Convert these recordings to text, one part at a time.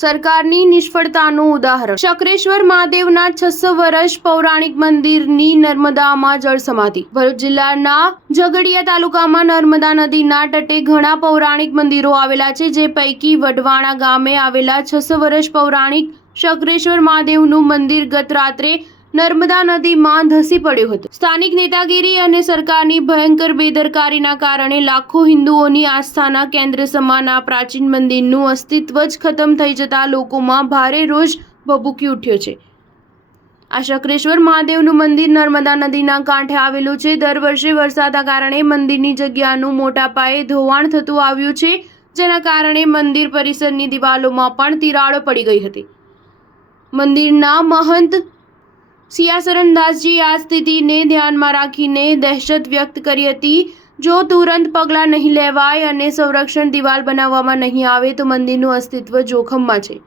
સરકારની નિષ્ફળતાનું ઉદાહરણ શકરેશ્વર મહાદેવના 600 વર્ષ પૌરાણિક મંદિરની નર્મદામાં જળ સમાધિ। ભરૂચ જિલ્લાના ઝઘડિયા તાલુકામાં નર્મદા નદીના તટે ઘણા પૌરાણિક મંદિરો આવેલા છે, જે પૈકી વઢવાણા ગામે આવેલા 600 વર્ષ પૌરાણિક શકરેશ્વર મહાદેવનું મંદિર ગત રાત્રે નર્મદા નદીમાં ધસી પડ્યું હતું। સ્થાનિક નેતાગીરી અને સરકારની ભયંકર બેદરકારીના કારણે લાખો હિન્દુઓની આસ્થાના કેન્દ્ર સમાન આ પ્રાચીન મંદિરનું અસ્તિત્વ જ ખતમ થઈ જતા લોકોમાં ભારે રોષ ભભૂકી ઉઠ્યો છે। આ શકરેશ્વર મહાદેવનું મંદિર નર્મદા નદીના કાંઠે આવેલું છે। દર વર્ષે વરસાદના કારણે મંદિરની જગ્યાનું મોટા પાયે ધોવાણ થતું આવ્યું છે, જેના કારણે મંદિર પરિસરની દિવાલોમાં પણ તિરાડો પડી ગઈ હતી। મંદિરના મહંત સિયાસરણદાસજી આ સ્થિતિને ધ્યાનમાં રાખીને દહેશત વ્યક્ત કરી હતી। જો તુરંત પગલાં નહીં લેવાય અને સંરક્ષણ દિવાલ બનાવવામાં નહીં આવે તો મંદિરનું અસ્તિત્વ જોખમમાં છે।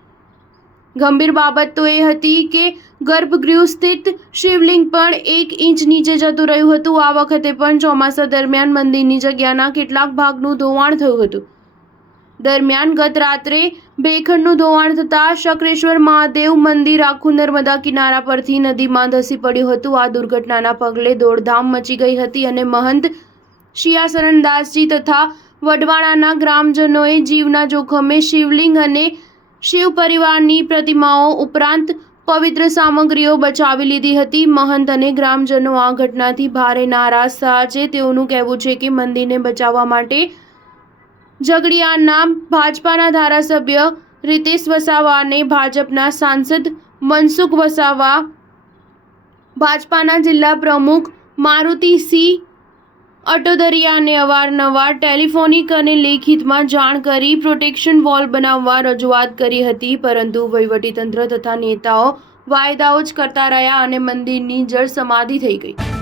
ગંભીર બાબત તો એ હતી કે ગર્ભગૃહ સ્થિત શિવલિંગ પણ 1 ઇંચ નીચે જતું રહ્યું હતું। આ વખતે પણ ચોમાસા દરમિયાન મંદિરની જગ્યાના કેટલાક ભાગનું ધોવાણ થયું હતું। દરમિયાન ગત રાત્રે ભેખડનું ધોવાણ થતાં શકરેશ્વર મહાદેવ મંદિર આખું નર્મદા કિનારા પરથી નદીમાં ધસી પડ્યું હતું। આ દુર્ઘટનાના પગલે દોડધામ મચી ગઈ હતી અને મહંત સિયાસરણદાસજી તથા વઢવાણાના ગ્રામજનોએ જીવના જોખમે શિવલિંગ અને શિવ પરિવારની પ્રતિમાઓ ઉપરાંત પવિત્ર સામગ્રીઓ બચાવી લીધી હતી। મહંત અને ગ્રામજનો આ ઘટનાથી ભારે નારાજ થયા છે। તેઓનું કહેવું છે કે મંદિરને બચાવવા માટે ઝઘડિયાના ભાજપાના ધારાસભ્ય રીતેશ વસાવા અને ભાજપના સાંસદ મનસુખ વસાવા, ભાજપાના જિલ્લા પ્રમુખ મારુતિસિંહ અટોદરિયાને અવારનવાર ટેલિફોનિક અને લેખિતમાં જાણ કરી પ્રોટેક્શન વોલ બનાવવા રજૂઆત કરી હતી, પરંતુ વહીવટીતંત્ર તથા નેતાઓ વાયદાઓ જ કરતા રહ્યા અને મંદિરની જળ સમાધિ થઈ ગઈ।